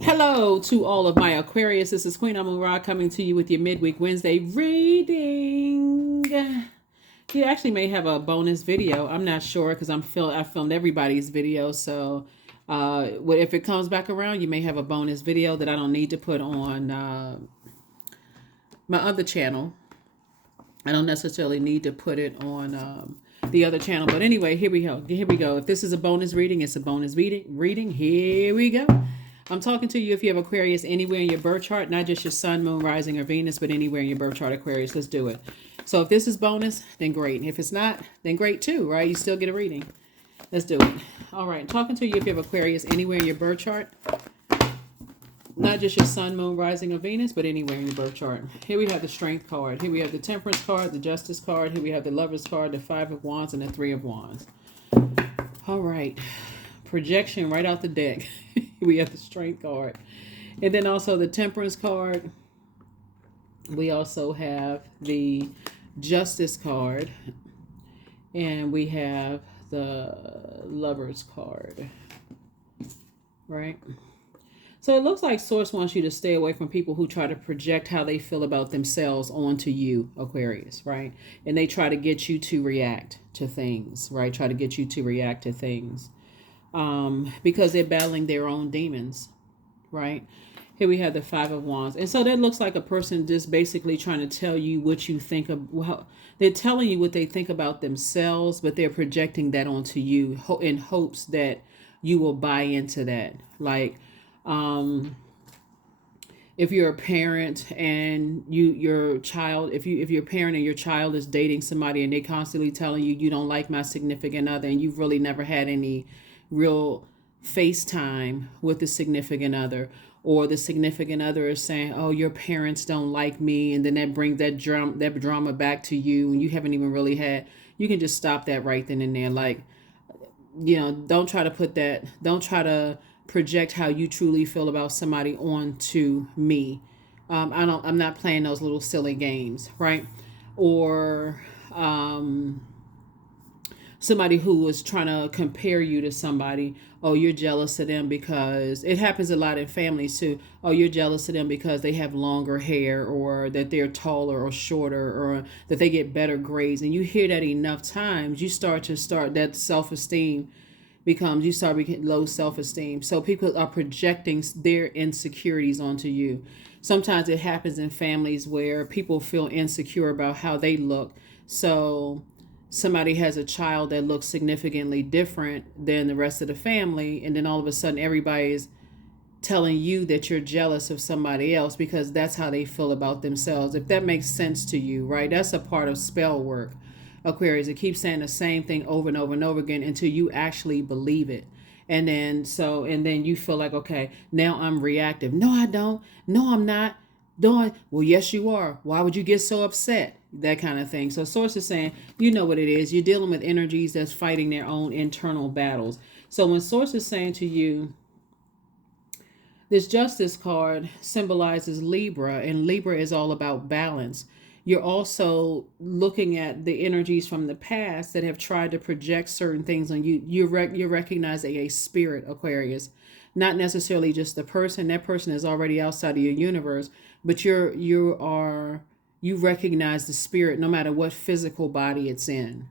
Hello to all of my Aquarius. This is Queen Amun Ra coming to you with your midweek Wednesday reading. You actually may have a bonus video. I'm not sure because I filmed everybody's video. So if it comes back around, you may have a bonus video that I don't need to put on my other channel. I don't necessarily need to put it on the other channel. But anyway, here we go. Here we go. If this is a bonus reading, it's a bonus reading. Here we go. I'm talking to you if you have Aquarius anywhere in your birth chart, not just your sun, moon, rising, or Venus, but anywhere in your birth chart, Aquarius. Let's do it. So if this is bonus, then great. If it's not, then great too, right? You still get a reading. Let's do it. All right. I'm talking to you if you have Aquarius anywhere in your birth chart, not just your sun, moon, rising, or Venus, but anywhere in your birth chart. Here we have the Strength card. Here we have the Temperance card, the Justice card. Here we have the Lovers card, the Five of Wands, and the Three of Wands. All right. Projection right out the deck. We have the Strength card. And then also the Temperance card. We also have the Justice card. And we have the Lovers card. Right? So it looks like Source wants you to stay away from people who try to project how they feel about themselves onto you, Aquarius, right? And they try to get you to react to things, right? Try to get you to react to things. Because they're battling their own demons, right? Here we have the Five of Wands. And so that looks like a person just basically trying to tell you what you think of. Well, they're telling you what they think about themselves, but they're projecting that onto you in hopes that you will buy into that. Like, if you're a parent and your child, if you're a parent and your child is dating somebody and they constantly telling you, you don't like my significant other, and you've really never had any real FaceTime with the significant other, or the significant other is saying, oh, your parents don't like me, and then that brings that drama back to you, and you haven't even really had, you can just stop that right then and there. Like, don't try to project how you truly feel about somebody onto me. I'm not playing those little silly games, right? Or somebody who is trying to compare you to somebody. Oh, you're jealous of them because it happens a lot in families too. Oh, you're jealous of them because they have longer hair, or that they're taller or shorter, or that they get better grades. And you hear that enough times, you start that self-esteem becomes, you start getting low self-esteem. So people are projecting their insecurities onto you. Sometimes it happens in families where people feel insecure about how they look. So somebody has a child that looks significantly different than the rest of the family, and then all of a sudden everybody's telling you that you're jealous of somebody else because that's how they feel about themselves. If that makes sense to you, right? That's a part of spell work, Aquarius. It keeps saying the same thing over and over and over again until you actually believe it. And then you feel like, okay, now I'm reactive. No, I don't. No, I'm not. Don't. Well, yes, you are. Why would you get so upset? That kind of thing. So Source is saying, you know what it is. You're dealing with energies that's fighting their own internal battles. So when Source is saying to you, this Justice card symbolizes Libra, and Libra is all about balance. You're also looking at the energies from the past that have tried to project certain things on you. You're recognizing a spirit, Aquarius, not necessarily just the person. That person is already outside of your universe, but you recognize the spirit no matter what physical body it's in.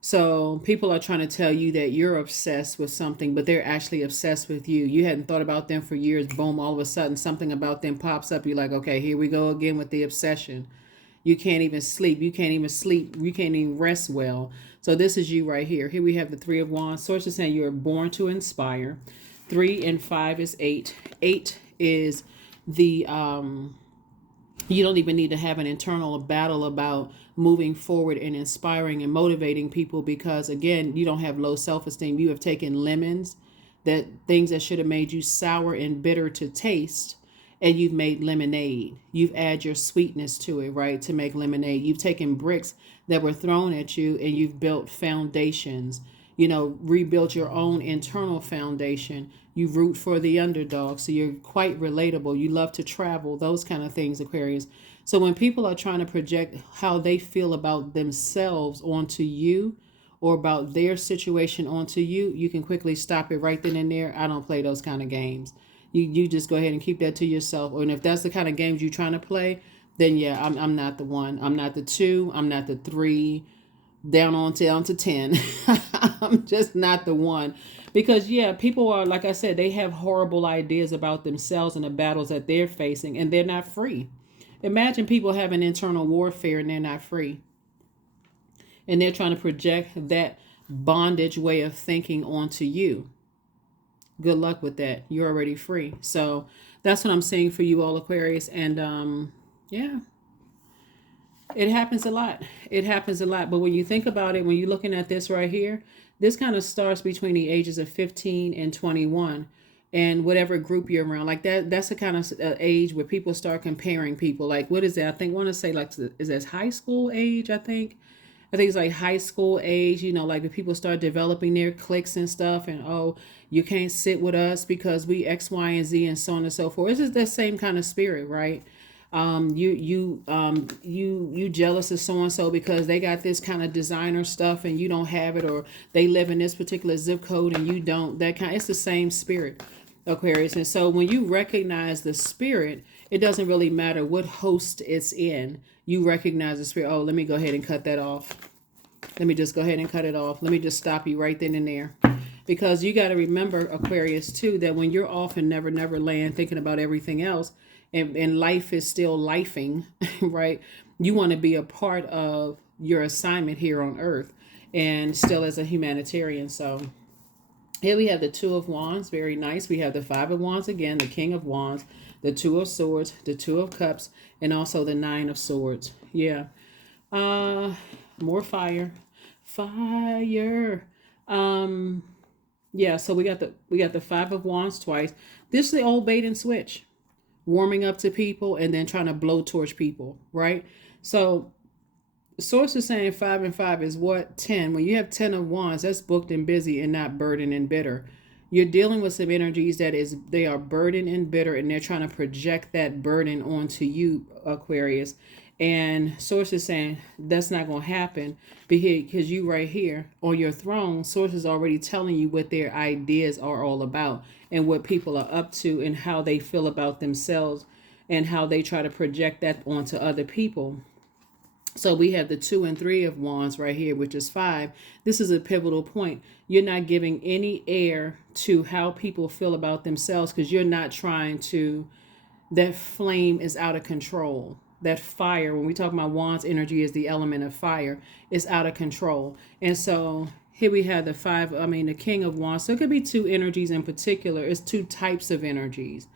So people are trying to tell you that you're obsessed with something, but they're actually obsessed with you. You hadn't thought about them for years. Boom, all of a sudden something about them pops up. You're like, okay, here we go again with the obsession. You can't even sleep. You can't even sleep. You can't even rest well. So this is you right here. Here we have the Three of Wands. Source is saying you're born to inspire. 3 and 5 is 8. 8 is the you don't even need to have an internal battle about moving forward and inspiring and motivating people, because again, you don't have low self-esteem. You have taken lemons, that things that should have made you sour and bitter to taste, and you've made lemonade. You've added your sweetness to it, right, to make lemonade. You've taken bricks that were thrown at you and you've built foundations, rebuilt your own internal foundation. You root for the underdog, so you're quite relatable. You love to travel, those kind of things, Aquarius. So when people are trying to project how they feel about themselves onto you, or about their situation onto you, you can quickly stop it right then and there. I don't play those kind of games. You just go ahead and keep that to yourself. And if that's the kind of games you're trying to play, then yeah, I'm not the one. I'm not the two. I'm not the three. Down to 10. I'm just not the one. Because yeah, people are, like I said, they have horrible ideas about themselves and the battles that they're facing, and they're not free. Imagine people having internal warfare and they're not free. And they're trying to project that bondage way of thinking onto you. Good luck with that. You're already free. So that's what I'm saying for you all, Aquarius. And yeah, it happens a lot. It happens a lot. But when you think about it, when you're looking at this right here, this kind of starts between the ages of 15 and 21, and whatever group you're around. Like that's the kind of age where people start comparing people. Like, what is that? I think, want to say, like, is that high school age? I think it's like high school age, like if people start developing their cliques and stuff, and oh, you can't sit with us because we X, Y, and Z, and so on and so forth. It's just that same kind of spirit, right? You jealous of so and so because they got this kind of designer stuff and you don't have it, or they live in this particular zip code and you don't. It's the same spirit, Aquarius. And so when you recognize the spirit, it doesn't really matter what host it's in. You recognize the spirit. Oh, let me go ahead and cut that off. Let me just go ahead and cut it off. Let me just stop you right then and there. Because you got to remember, Aquarius, too, that when you're off in Never Never Land thinking about everything else, and life is still lifing, right? You want to be a part of your assignment here on Earth, and still as a humanitarian. So here we have the Two of Wands, very nice. We have the Five of Wands again, the King of Wands, the Two of Swords, the Two of Cups, and also the Nine of Swords. Yeah. More fire. Fire. Yeah, so we got the Five of Wands twice. This is the old bait and switch. Warming up to people and then trying to blow torch people, right? So source is saying 5 and 5 is what? 10. When you have 10 of Wands, that's booked and busy and not burdened and bitter. You're dealing with some energies they are burdened and bitter, and they're trying to project that burden onto you, Aquarius. And source is saying that's not going to happen because you right here on your throne, source is already telling you what their ideas are all about and what people are up to and how they feel about themselves and how they try to project that onto other people. So we have the 2 and 3 of Wands right here, which is 5. This is a pivotal point. You're not giving any air to how people feel about themselves because you're not trying to, that flame is out of control. That fire, when we talk about Wands energy is the element of fire, is out of control. And so here we have the King of Wands. So it could be two energies in particular. It's two types of energies.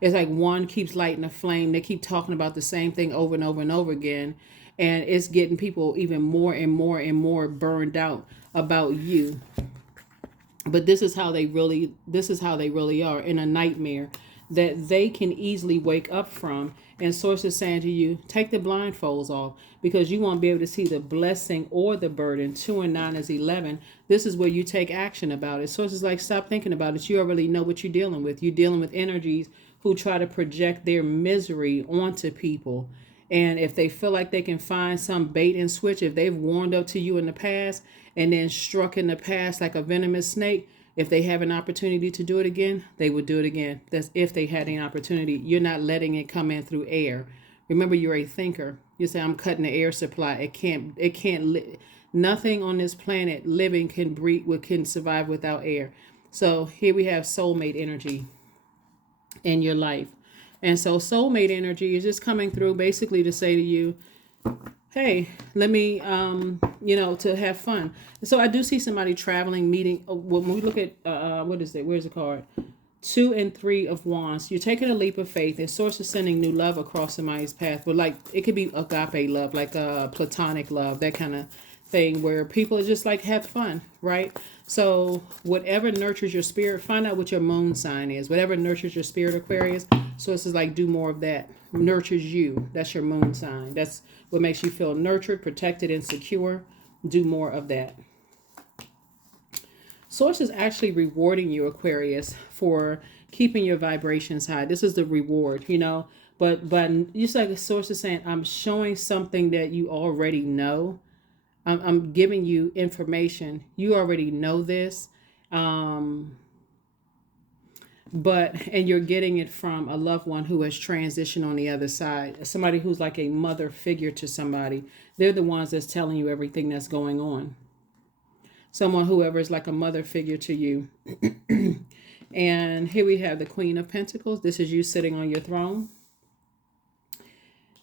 It's like one keeps lighting a flame. They keep talking about the same thing over and over and over again. And it's getting people even more and more and more burned out about you. But this is how they really are, in a nightmare that they can easily wake up from. And source is saying to you, take the blindfolds off because you won't be able to see the blessing or the burden. 2 and 9 is 11. This is where you take action about it. Source is like, stop thinking about it. You already know what you're dealing with. You're dealing with energies who try to project their misery onto people. And if they feel like they can find some bait and switch, if they've warmed up to you in the past and then struck in the past like a venomous snake, if they have an opportunity to do it again, they would do it again. That's if they had an opportunity. You're not letting it come in through air. Remember, you're a thinker. You say, I'm cutting the air supply. Nothing on this planet living can survive without air. So here we have soulmate energy in your life. And so soulmate energy is just coming through basically to say to you, hey, let me, to have fun. So I do see somebody traveling, meeting. When we look at, what is it? Where's the card? 2 and 3 of Wands. You're taking a leap of faith, and source is sending new love across somebody's path. But like, it could be agape love, like platonic love, that kind of thing where people are just like, have fun, right? So whatever nurtures your spirit, find out what your moon sign is. Whatever nurtures your spirit, Aquarius. So it's like, do more of that. Nurtures you. That's your moon sign. That's what makes you feel nurtured, protected, and secure. Do more of that. Source is actually rewarding you, Aquarius, for keeping your vibrations high. This is the reward, But just like the source is saying, I'm showing something that you already know. I'm giving you information. You already know this. And you're getting it from a loved one who has transitioned on the other side, somebody who's like a mother figure to somebody. They're the ones that's telling you everything that's going on. Someone, whoever is like a mother figure to you. And here we have the Queen of Pentacles. This is you sitting on your throne.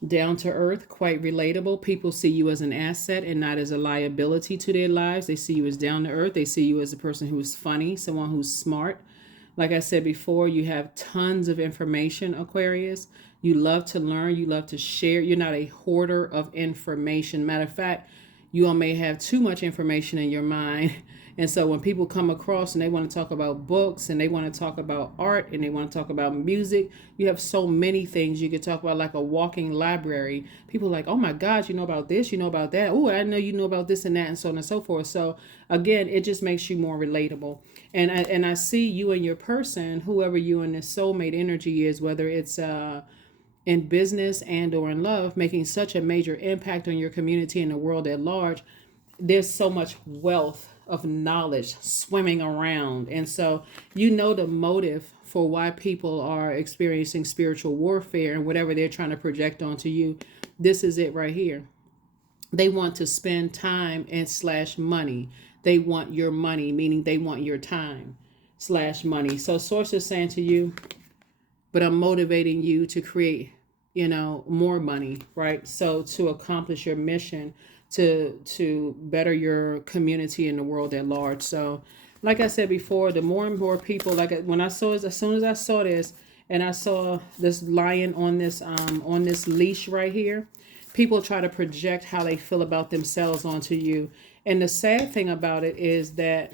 Down to earth, quite relatable. People see you as an asset and not as a liability to their lives. They see you as down to earth. They see you as a person who is funny, someone who's smart. Like I said before, you have tons of information, Aquarius. You love to learn. You love to share. You're not a hoarder of information. Matter of fact, you all may have too much information in your mind. And so when people come across and they want to talk about books and they want to talk about art and they want to talk about music, you have so many things you could talk about, like a walking library. People are like, oh my gosh, you know about this, you know about that. Oh, I know you know about this and that, and so on and so forth. So again, it just makes you more relatable. And I see you and your person, whoever you and this soulmate energy is, whether it's in business and or in love, making such a major impact on your community and the world at large. There's so much wealth of knowledge swimming around. And so you know the motive for why people are experiencing spiritual warfare and whatever they're trying to project onto you. This is it right here. They want to spend time and slash money. They want your money, meaning they want your time slash money. So source is saying to you, but I'm motivating you to create, more money, right? So to accomplish your mission, to better your community and the world at large. So like I said before, the more and more people, like when I saw, as soon as I saw this and I saw this lion on this leash right here, people try to project how they feel about themselves onto you. And the sad thing about it is that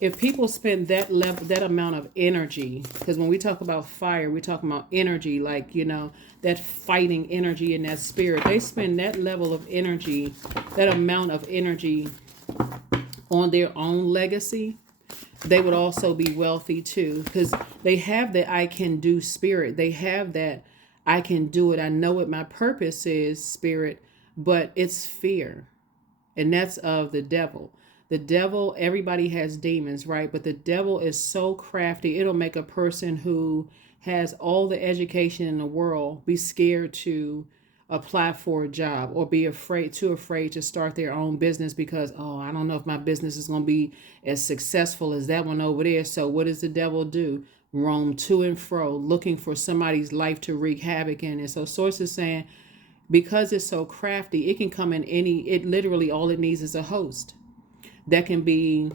if people spend that amount of energy, because when we talk about fire, we talk about energy, like, that fighting energy in that spirit, they spend that level of energy, that amount of energy on their own legacy, they would also be wealthy too, because they have that I can do spirit. They have that I can do it. I know what my purpose is spirit, but it's fear. And that's of the devil. The devil, everybody has demons, right? But the devil is so crafty. It'll make a person who has all the education in the world be scared to apply for a job or be too afraid to start their own business because, oh, I don't know if my business is going to be as successful as that one over there. So what does the devil do? Roam to and fro, looking for somebody's life to wreak havoc in. And so source is saying, because it's so crafty, it can come in it literally, all it needs is a host. That can be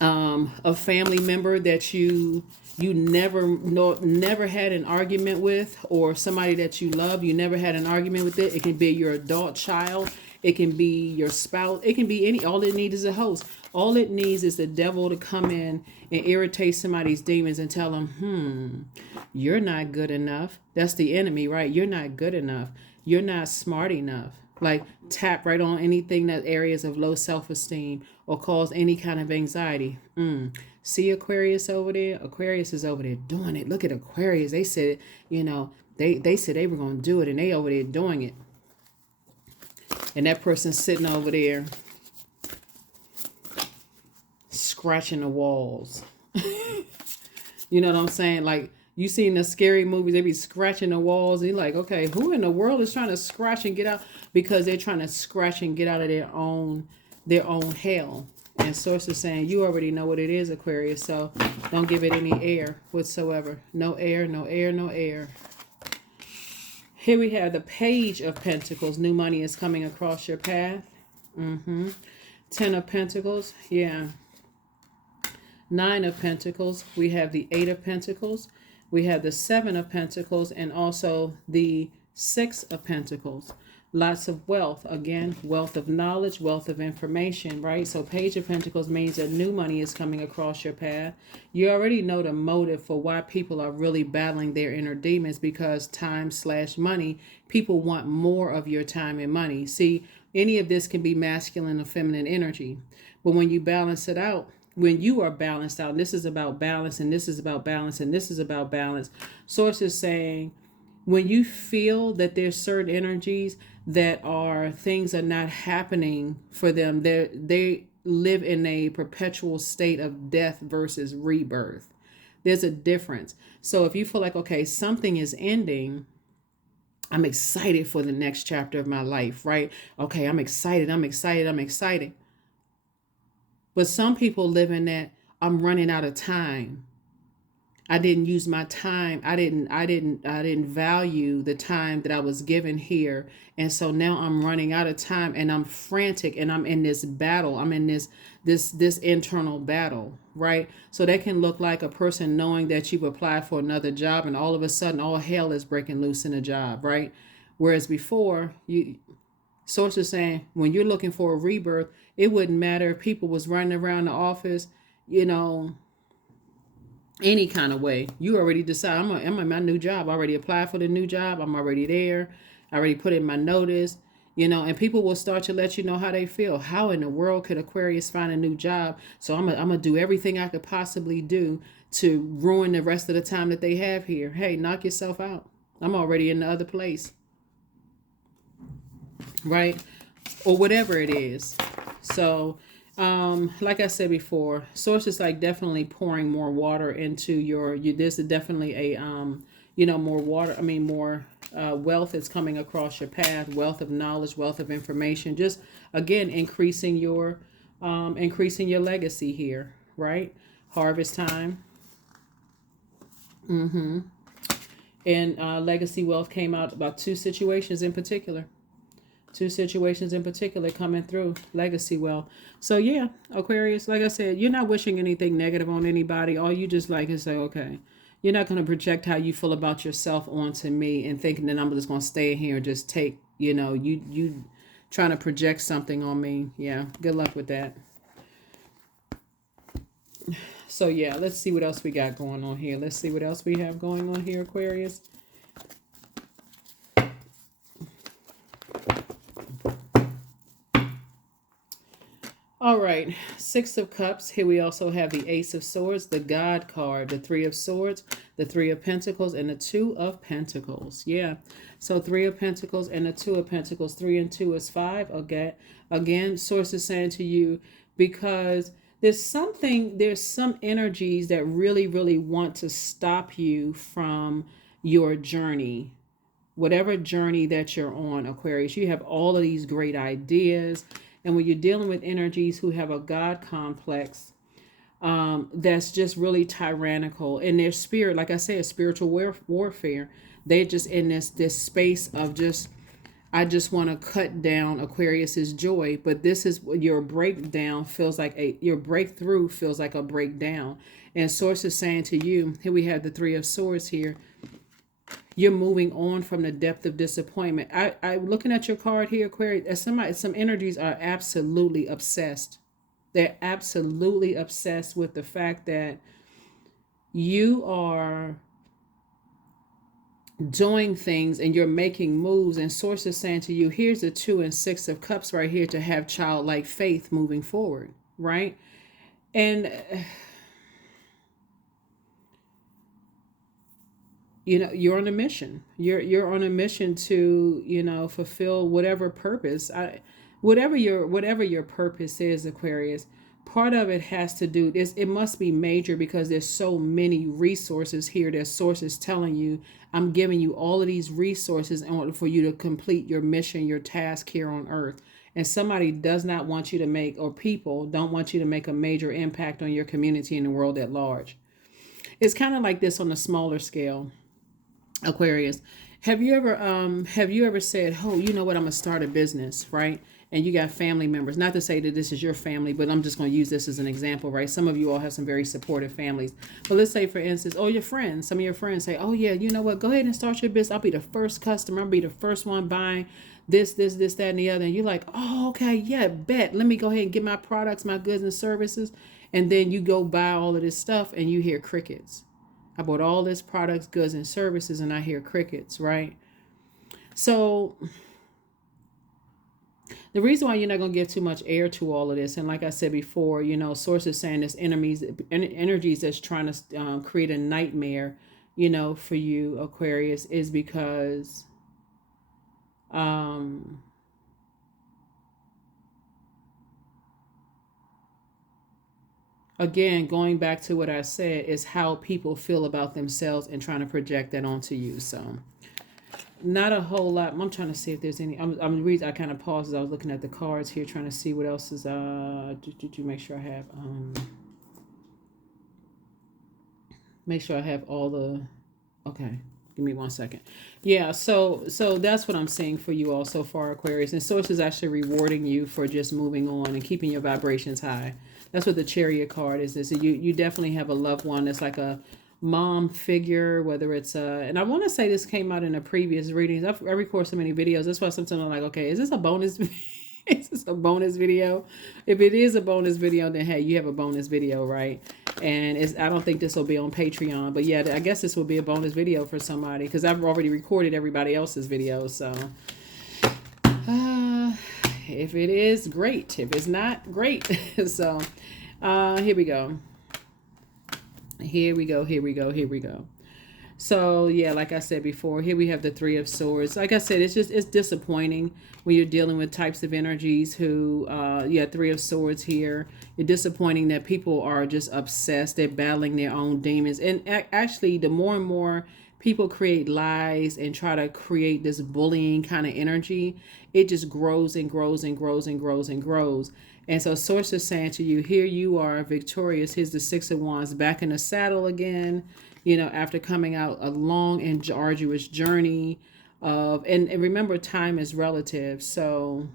a family member that you never had an argument with, or somebody that you love, you never had an argument with it. It can be your adult child. It can be your spouse. It can be all it needs is a host. All it needs is the devil to come in and irritate somebody's demons and tell them, you're not good enough. That's the enemy, right? You're not good enough. You're not smart enough. Like tap right on anything that areas of low self-esteem or cause any kind of anxiety. See Aquarius over there? Aquarius is over there doing it. Look at Aquarius. They said, they said they were going to do it and they over there doing it. And that person's sitting over there scratching the walls. You know what I'm saying? Like, you seen the scary movies, they be scratching the walls. And you're like, okay, who in the world is trying to scratch and get out? Because they're trying to scratch and get out of their own hell. And source is saying, you already know what it is, Aquarius. So don't give it any air whatsoever. No air, no air, no air. Here we have the Page of Pentacles. New money is coming across your path. 10 of Pentacles. Yeah. 9 of Pentacles. We have the 8 of Pentacles. We have the 7 of Pentacles and also the 6 of Pentacles. Lots of wealth. Again, wealth of knowledge, wealth of information, right? So Page of Pentacles means that new money is coming across your path. You already know the motive for why people are really battling their inner demons, because time/money, people want more of your time and money. See, any of this can be masculine or feminine energy. But when you balance it out, when you are balanced out, and this is about balance, and this is about balance, and this is about balance, source is saying, when you feel that there's certain energies that things are not happening for them, they live in a perpetual state of death versus rebirth. There's a difference. So if you feel like, okay, something is ending, I'm excited for the next chapter of my life, right? Okay, I'm excited, I'm excited, I'm excited. But some people live in that I'm running out of time. I didn't use my time. I didn't value the time that I was given here. And so now I'm running out of time and I'm frantic and I'm in this battle. I'm in this internal battle, right? So that can look like a person knowing that you've applied for another job and all of a sudden all hell is breaking loose in a job, right? Whereas before, sources saying when you're looking for a rebirth, it wouldn't matter if people was running around the office, you know, any kind of way. You already decide, I'm in my new job. I already applied for the new job. I'm already there. I already put in my notice, and people will start to let you know how they feel. How in the world could Aquarius find a new job? So I'm going to do everything I could possibly do to ruin the rest of the time that they have here. Hey, knock yourself out. I'm already in the other place, right? Or whatever it is. So, like I said before, sources like definitely pouring more water into there's definitely a, more water. I mean, more wealth is coming across your path, wealth of knowledge, wealth of information. Just again, increasing your legacy here, right? Harvest time. And legacy wealth came out about two situations in particular coming through legacy wealth. So yeah, Aquarius, like I said, you're not wishing anything negative on anybody. All you just like is say, okay, you're not going to project how you feel about yourself onto me and thinking that I'm just going to stay in here and just take, you trying to project something on me. Yeah, good luck with that. So yeah, let's see what else we got going on here. Let's see what else we have going on here, Aquarius. All right, Six of Cups. Here we also have the Ace of Swords, the God card, the Three of Swords, the Three of Pentacles, and the Two of Pentacles. Yeah, so Three of Pentacles and the Two of Pentacles. 3 and 2 is 5. Okay, again, Source is saying to you, because there's some energies that really, really want to stop you from your journey. Whatever journey that you're on, Aquarius, you have all of these great ideas. And when you're dealing with energies who have a God complex, that's just really tyrannical in their spirit, like I said, spiritual warfare, they're just in this space of just, I just want to cut down Aquarius's joy. But this is your breakdown feels like your breakthrough feels like a breakdown. And Source is saying to you, here we have the Three of Swords here. You're moving on from the depth of disappointment. I looking at your card here, Aquarius, some energies are absolutely obsessed. They're absolutely obsessed with the fact that you are doing things and you're making moves, and Source is saying to you, here's the 2 and 6 of Cups right here, to have childlike faith moving forward, right? And you're on a mission. You're on a mission to fulfill whatever purpose, whatever your purpose is, Aquarius. Part of it has to do this. It must be major because there's so many resources here. There's sources telling you, I'm giving you all of these resources in order for you to complete your mission, your task here on Earth. And somebody does not want you to make, or people don't want you to make a major impact on your community and the world at large. It's kind of like this on a smaller scale, Aquarius. Have you ever said, oh, you know what, I'm gonna start a business, right? And you got family members, not to say that this is your family, but I'm just going to use this as an example, right? Some of you all have some very supportive families. But let's say, for instance, some of your friends say, oh yeah, you know what, go ahead and start your business. I'll be the first customer. I'll be the first one buying this, that, and the other. And you're like, oh, okay, yeah, bet. Let me go ahead and get my products, my goods and services. And then you go buy all of this stuff and you hear crickets. I bought all this products, goods, and services, and I hear crickets, right? So the reason why you're not going to give too much air to all of this, and like I said before, sources saying this energies that's trying to create a nightmare, for you, Aquarius, is because again, going back to what I said, is how people feel about themselves and trying to project that onto you. So not a whole lot. I'm trying to see if there's any. I'm reading. I kind of paused as I was looking at the cards here, trying to see what else is. To make sure I have. Make sure I have all the. Okay, give me 1 second. Yeah. So that's what I'm seeing for you all so far, Aquarius. And Source is actually rewarding you for just moving on and keeping your vibrations high. That's what the Chariot card is. Is you definitely have a loved one that's like a mom figure, whether it's and I want to say this came out in a previous readings. I record so many videos. That's why sometimes I'm like, okay, is this a bonus? Is this a bonus video? If it is a bonus video, then hey, you have a bonus video, right? And I don't think this will be on Patreon, but yeah, I guess this will be a bonus video for somebody because I've already recorded everybody else's videos. So if it is, great. If it's not, great. So here we go. Here we go. Here we go. Here we go. So yeah, like I said before, here we have the Three of Swords. Like I said, it's disappointing when you're dealing with types of energies who, Three of Swords here. It's disappointing that people are just obsessed. They're battling their own demons. And actually, the more and more people create lies and try to create this bullying kind of energy, it just grows and grows and grows and grows and grows. And so Source is saying to you, here you are victorious. Here's the Six of Wands back in the saddle again. After coming out a long and arduous journey of, and remember, time is relative. So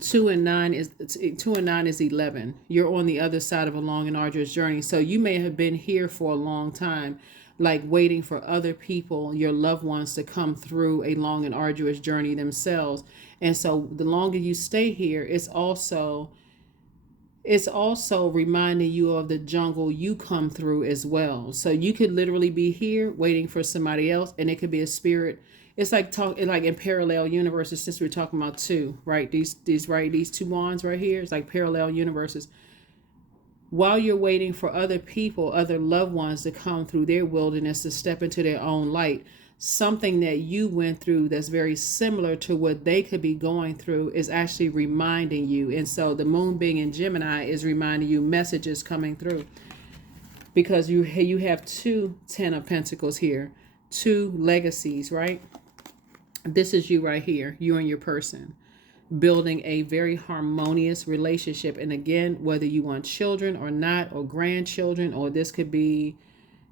2 and 9 is 11. You're on the other side of a long and arduous journey. So you may have been here for a long time, like waiting for other people, your loved ones, to come through a long and arduous journey themselves. And so the longer you stay here, it's also reminding you of the jungle you come through as well. So you could literally be here waiting for somebody else, and it could be a spirit. It's like in parallel universes, since we're talking about two, right? These two wands right here. It's like parallel universes. While you're waiting for other people, other loved ones to come through their wilderness, to step into their own light, something that you went through that's very similar to what they could be going through is actually reminding you. And so the moon being in Gemini is reminding you messages coming through, because you have two 10 of Pentacles here, two legacies, right? This is you right here, you and your person, building a very harmonious relationship. And again, whether you want children or not, or grandchildren, or this could be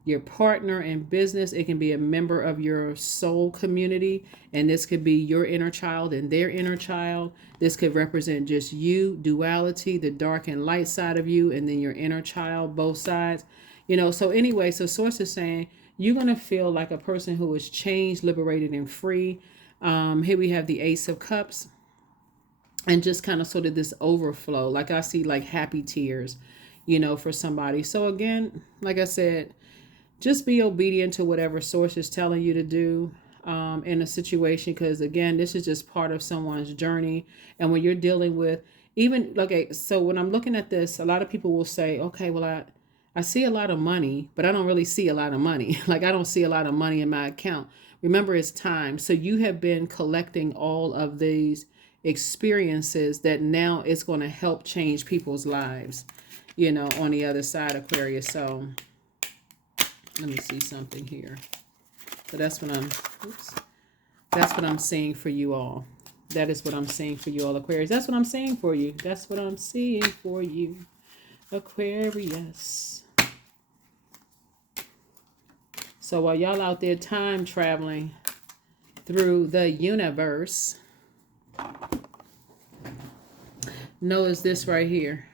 your partner in business, it can be a member of your soul community, and this could be your inner child and their inner child. This could represent just you, duality, the dark and light side of you, and then your inner child, both sides. So anyway, so Source is saying you're going to feel like a person who is changed, liberated, and free. Here we have the Ace of Cups, and just kind of sort of this overflow. Like I see like happy tears, for somebody. So again, like I said, just be obedient to whatever Source is telling you to do in a situation, because again, this is just part of someone's journey. And when you're dealing with so when I'm looking at this, a lot of people will say, okay, well, I see a lot of money, but I don't really see a lot of money. Like I don't see a lot of money in my account. Remember, it's time. So you have been collecting all of these experiences that now it's going to help change people's lives, on the other side, Aquarius. So let me see something here. So that's what I'm seeing for you all. That is what I'm seeing for you all, Aquarius. That's what I'm seeing for you. That's what I'm seeing for you, Aquarius. So while y'all out there time traveling through the universe, notice this right here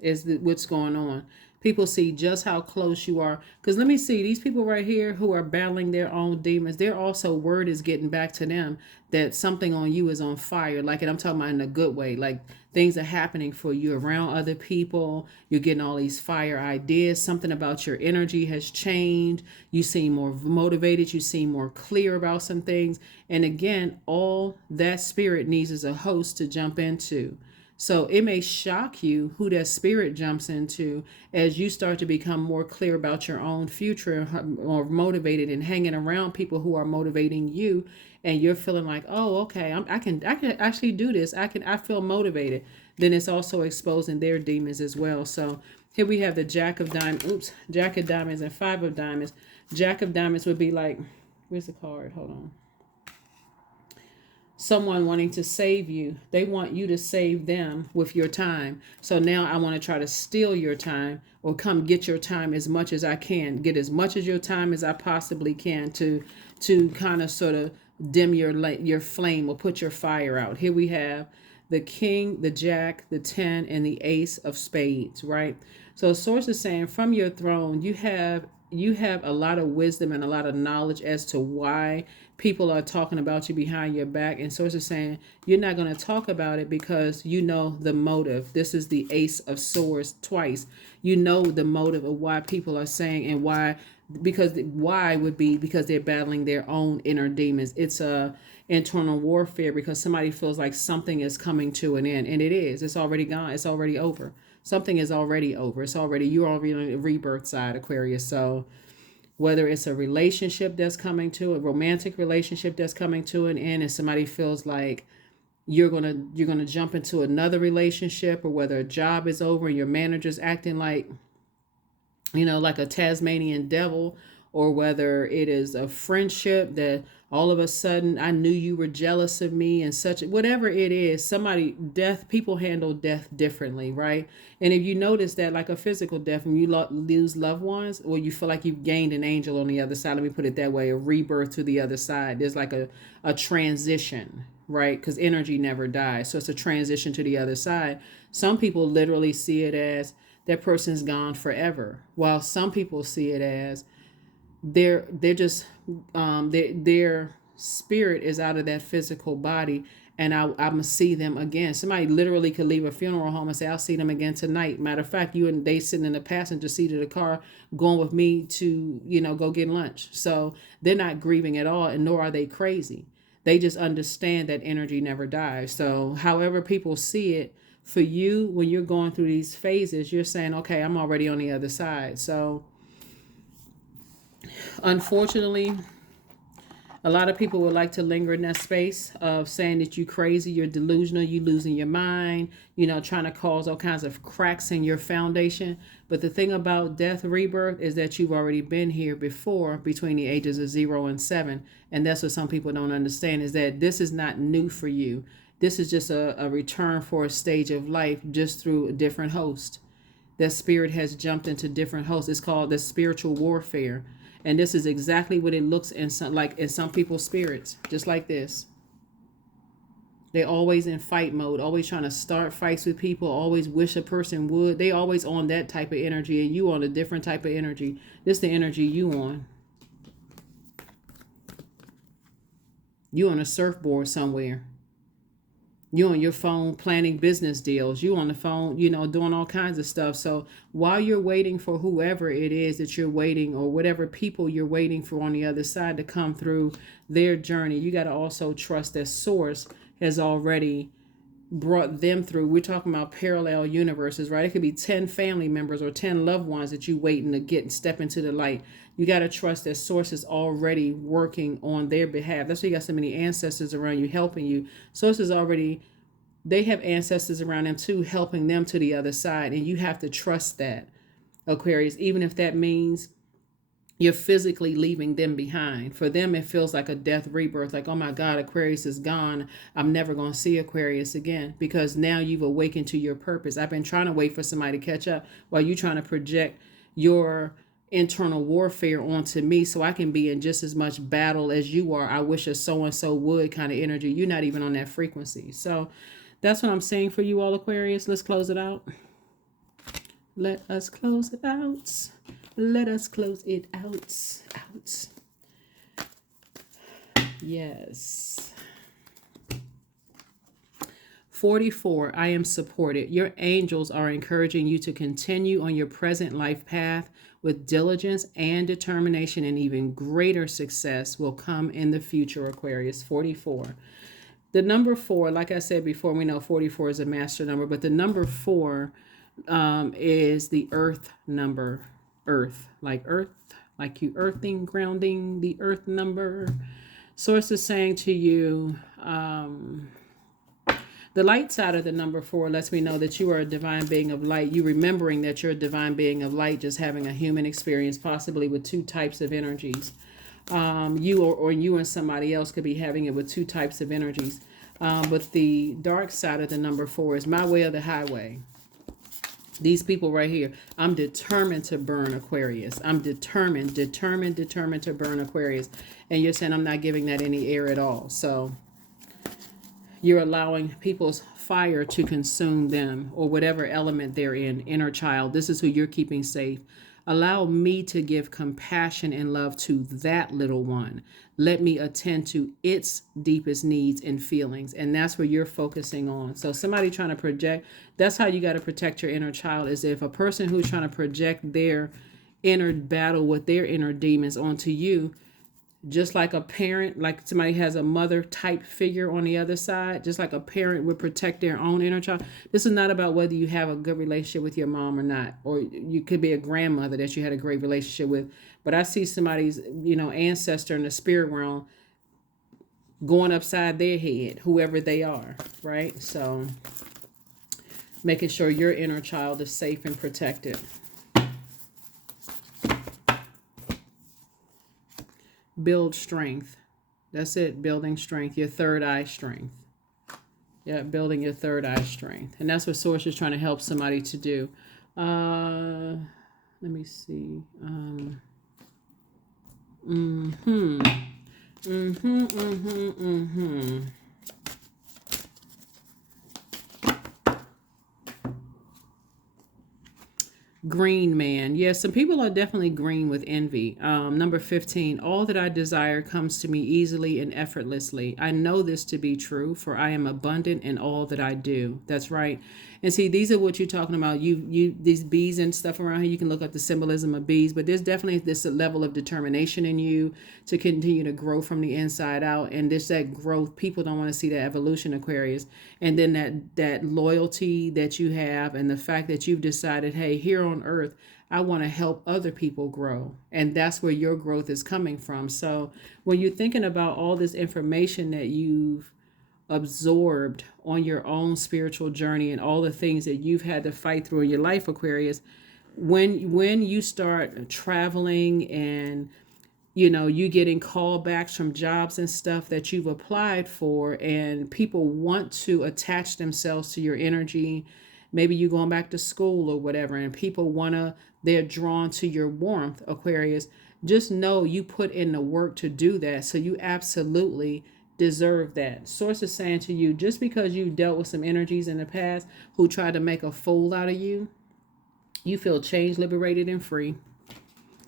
is what's going on. People see just how close you are. Because let me see, these people right here who are battling their own demons, they're also, word is getting back to them that something on you is on fire. Like, and I'm talking about in a good way. Like, things are happening for you around other people. You're getting all these fire ideas. Something about your energy has changed. You seem more motivated. You seem more clear about some things. And again, all that spirit needs is a host to jump into. So it may shock you who that spirit jumps into as you start to become more clear about your own future, or motivated and hanging around people who are motivating you, and you're feeling like, oh, okay, I can actually do this. I feel motivated. then it's also exposing their demons as well. So here we have the Jack of Diamonds, Jack of Diamonds and Five of Diamonds. Jack of Diamonds would be like, where's the card? Hold on. Someone wanting to save you. They want you to save them with your time. So now I want to try to steal your time, or come get your time as much as I can. Get as much of your time as I possibly can to kind of sort of dim your flame or put your fire out. Here we have the King, the Jack, the 10, and the Ace of Spades, right? So Source is saying from your throne, you have a lot of wisdom and a lot of knowledge as to why people are talking about you behind your back. And Source is saying you're not going to talk about it because you know the motive. This is the Ace of Swords twice. You know the motive of why people are saying, and why, because why would be because they're battling their own inner demons. It's a internal warfare because somebody feels like something is coming to an end, and it is. It's already gone. It's already over. Something is already over. You're already on the rebirth side, Aquarius. So whether it's a relationship that's coming to, a romantic relationship that's coming to an end, and somebody feels like you're gonna jump into another relationship, or whether a job is over and your manager's acting like, like a Tasmanian devil, or whether it is a friendship that all of a sudden I knew you were jealous of me, and such, whatever it is, people handle death differently, right? And if you notice that, like a physical death, when you lose loved ones, or you feel like you've gained an angel on the other side, let me put it that way, a rebirth to the other side, there's like a transition, right? Because energy never dies. So it's a transition to the other side. Some people literally see it as that person's gone forever, while some people see it as they're just their spirit is out of that physical body, and I'm gonna see them again. Somebody literally could leave a funeral home and say, I'll see them again tonight. Matter of fact, you and they sitting in the passenger seat of the car going with me to go get lunch. So they're not grieving at all, and nor are they crazy. They just understand that energy never dies. So however people see it, for you, when you're going through these phases, you're saying, okay, I'm already on the other side. So unfortunately, a lot of people would like to linger in that space of saying that you're crazy, you're delusional, you're losing your mind, trying to cause all kinds of cracks in your foundation. But the thing about death rebirth is that you've already been here before, between the ages of 0 and 7. And that's what some people don't understand, is that this is not new for you. This is just a return for a stage of life, just through a different host. That spirit has jumped into different hosts. It's called the spiritual warfare. And this is exactly what it looks in some people's spirits, just like this. They're always in fight mode, always trying to start fights with people, always wish a person would. They always on that type of energy, and you on a different type of energy. This is the energy you on. You on a surfboard somewhere. You on your phone planning business deals. You on the phone, doing all kinds of stuff. So while you're waiting for whoever it is that you're waiting, or whatever people you're waiting for on the other side to come through their journey, you got to also trust that Source has already brought them through. We're talking about parallel universes, right? It could be 10 family members or 10 loved ones that you waiting to get and step into the light. You got to trust that Source is already working on their behalf. That's why you got so many ancestors around you helping you. Source is already, they have ancestors around them too, helping them to the other side. And you have to trust that, Aquarius, even if that means you're physically leaving them behind. For them, it feels like a death rebirth. Like, oh my God, Aquarius is gone. I'm never going to see Aquarius again, because now you've awakened to your purpose. I've been trying to wait for somebody to catch up while you're trying to project your internal warfare onto me so I can be in just as much battle as you are. I wish a so-and-so would kind of energy. You're not even on that frequency. So that's what I'm saying for you all, Aquarius. Let's close it out. Let us close it out. Let us close it out. Yes. 44, I am supported. Your angels are encouraging you to continue on your present life path with diligence and determination, and even greater success will come in the future, Aquarius. 44. The number 4, like I said before, we know 44 is a master number, but the number 4 is the earth number. Earth, like you earthing, grounding, the earth number. Source is saying to you, The light side of the number 4 lets me know that you are a divine being of light. You remembering that you're a divine being of light, just having a human experience, possibly with 2 types of energies. You or you and somebody else could be having it with 2 types of energies. But the dark side of the number 4 is my way or the highway. These people right here, I'm determined to burn Aquarius. I'm determined to burn Aquarius. And you're saying I'm not giving that any air at all. So you're allowing people's fire to consume them, or whatever element they're in, inner child. This is who you're keeping safe. Allow me to give compassion and love to that little one. Let me attend to its deepest needs and feelings. And that's where you're focusing on. So somebody trying to project, that's how you got to protect your inner child, is if a person who's trying to project their inner battle with their inner demons onto you, just like a parent, like somebody has a mother type figure on the other side, just like a parent would protect their own inner child. This is not about whether you have a good relationship with your mom or not, or you could be a grandmother that you had a great relationship with. But I see somebody's, ancestor in the spirit realm going upside their head, whoever they are, right? So making sure your inner child is safe and protected. Build strength. That's it. Building strength. Your third eye strength. Yeah, building your third eye strength. And that's what Source is trying to help somebody to do. Let me see. Green man. Yeah, some people are definitely green with envy. Number 15, all that I desire comes to me easily and effortlessly. I know this to be true, for I am abundant in all that I do. That's right. And see, these are what you're talking about. You these bees and stuff around here, you can look up the symbolism of bees, but there's definitely this level of determination in you to continue to grow from the inside out. And this that growth, people don't want to see that evolution, Aquarius. And then that loyalty that you have, and the fact that you've decided, hey, here on earth, I want to help other people grow. And that's where your growth is coming from. So when you're thinking about all this information that you've absorbed on your own spiritual journey and all the things that you've had to fight through in your life, Aquarius, when you start traveling and you getting callbacks from jobs and stuff that you've applied for, and people want to attach themselves to your energy, maybe you going back to school or whatever, and people they're drawn to your warmth, Aquarius, just know you put in the work to do that. So you absolutely deserve that. Source is saying to you, just because you dealt with some energies in the past who tried to make a fool out of you, you feel changed, liberated, and free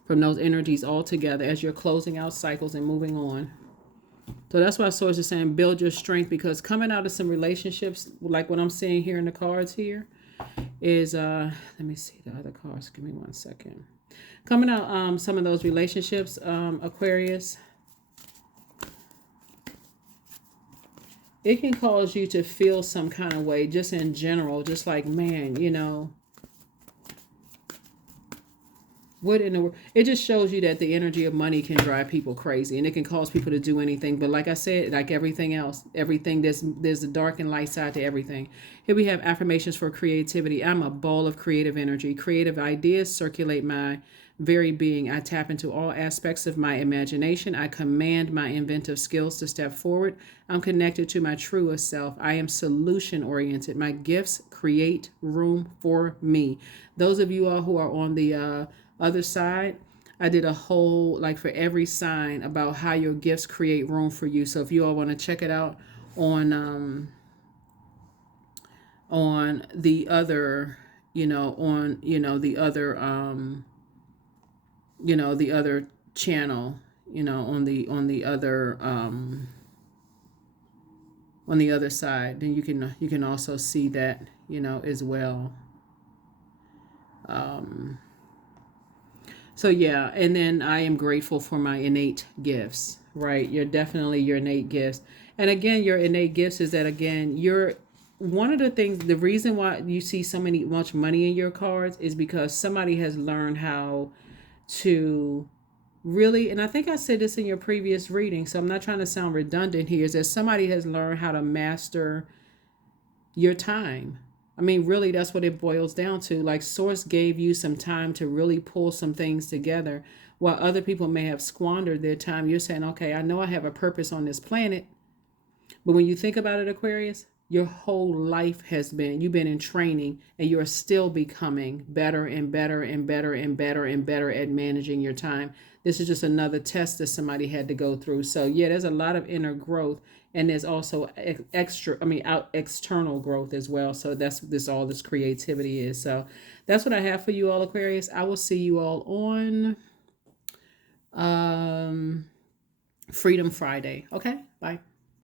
from those energies altogether as you're closing out cycles and moving on. So that's why Source is saying build your strength, because coming out of some relationships, like what I'm seeing here in the cards here, is let me see the other cards. Give me 1 second. Coming out some of those relationships, Aquarius, it can cause you to feel some kind of way just in general, just like, man, what in the world? It just shows you that the energy of money can drive people crazy, and it can cause people to do anything. But like I said, like everything else, there's a dark and light side to everything. Here we have affirmations for creativity. I'm a ball of creative energy. Creative ideas circulate my very being. I tap into all aspects of my imagination. I command my inventive skills to step forward. I'm connected to my truest self. I am solution oriented. My gifts create room for me. Those of you all who are on the other side, I did a whole, like, for every sign about how your gifts create room for you. So if you all want to check it out on the other, the other channel, on the other side, then you can also see that, as well. So yeah, and then I am grateful for my innate gifts, right? You're definitely your innate gifts. And again, your innate gifts is that, again, you're one of the things, the reason why you see much money in your cards is because somebody has learned how to really, and I think I said this in your previous reading, so I'm not trying to sound redundant here, is that somebody has learned how to master your time. I mean, really, that's what it boils down to. Like, Source gave you some time to really pull some things together, while other people may have squandered their time. You're saying, okay, I know I have a purpose on this planet, but when you think about it, Aquarius, your whole life has been, you've been in training, and you're still becoming better and better and better and better and better at managing your time. This is just another test that somebody had to go through. So yeah, there's a lot of inner growth, and there's also extra, I mean, out external growth as well. So that's this all this creativity is. So that's what I have for you all, Aquarius. I will see you all on um Freedom Friday. Okay, bye.